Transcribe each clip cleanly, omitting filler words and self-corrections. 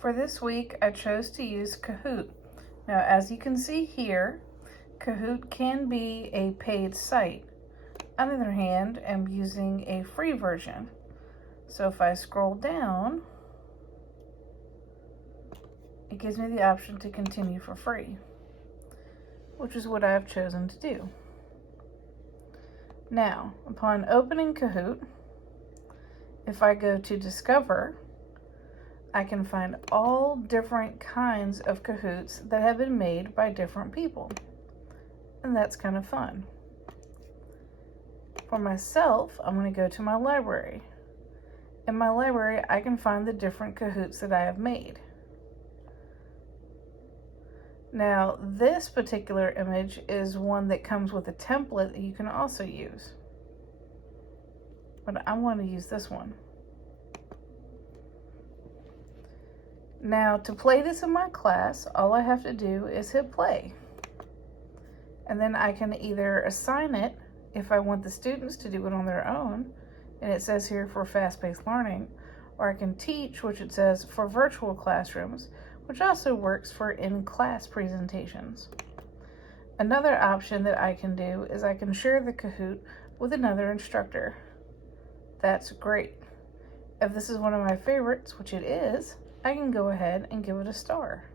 For this week, I chose to use Kahoot. Now, as you can see here, Kahoot can be a paid site. On the other hand, I'm using a free version. So if I scroll down, it gives me the option to continue for free, which is what I've chosen to do. Now, upon opening Kahoot, if I go to Discover, I can find all different kinds of Kahoots that have been made by different people. And that's kind of fun. For myself, I'm going to go to my library. In my library, I can find the different Kahoots that I have made. Now, this particular image is one that comes with a template that you can also use. But I want to use this one. Now, to play this in my class, all I have to do is hit play. And then I can either assign it if I want the students to do it on their own, and it says here for fast-paced learning, or I can teach, which it says for virtual classrooms, which also works for in-class presentations. Another option that I can do is I can share the Kahoot with another instructor. That's great. If this is one of my favorites, which it is, I can go ahead and give it a star.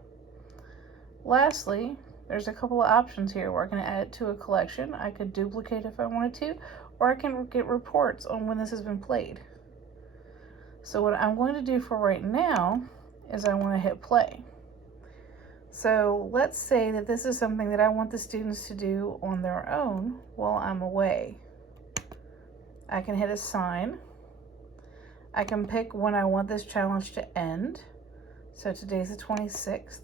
Lastly, there's a couple of options here where I can add it to a collection. I could duplicate if I wanted to, or I can get reports on when this has been played. So what I'm going to do for right now is I want to hit play. So let's say that this is something that I want the students to do on their own while I'm away. I can hit assign. I can pick when I want this challenge to end. So today's the 26th.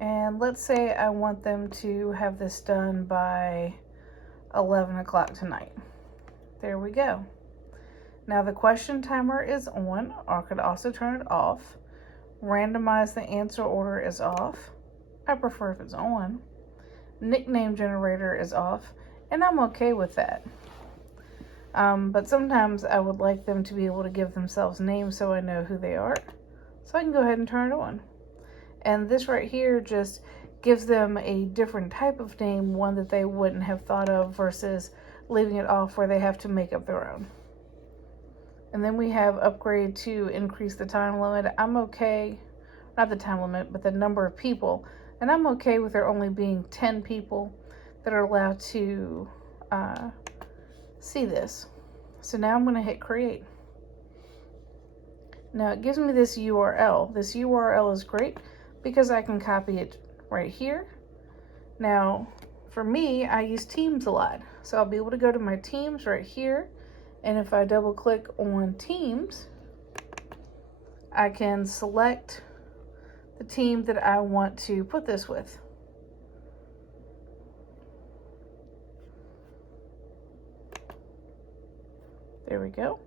And let's say I want them to have this done by 11 o'clock tonight. There we go. Now the question timer is on, or I could also turn it off. Randomize the answer order is off. I prefer if it's on. Nickname generator is off, and I'm okay with that. But sometimes I would like them to be able to give themselves names so I know who they are. So I can go ahead and turn it on. And this right here just gives them a different type of name, one that they wouldn't have thought of versus leaving it off where they have to make up their own. And then we have upgrade to increase the time limit. I'm okay, not the time limit, but the number of people. And I'm okay with there only being 10 people that are allowed to see this. So now I'm going to hit create. Now it gives me this URL. This URL is great because I can copy it right here. Now, for me, I use Teams a lot. So I'll be able to go to my Teams right here. And if I double click on Teams, I can select the team that I want to put this with. There we go.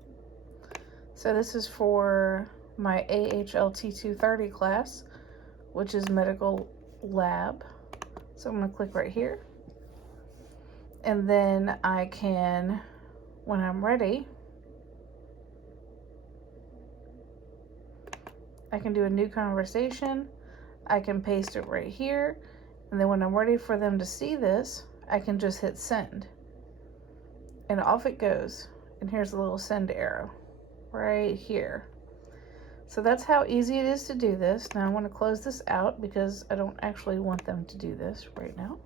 So this is for my AHLT 230 class, which is medical lab. So I'm going to click right here. And then I can, when I'm ready, I can do a new conversation. I can paste it right here. And then when I'm ready for them to see this, I can just hit send. And off it goes. And here's a little send arrow right here. So that's how easy it is to do this. Now I want to close this out because I don't actually want them to do this right now.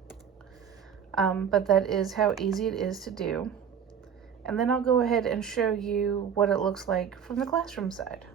But that is how easy it is to do. And then I'll go ahead and show you what it looks like from the classroom side.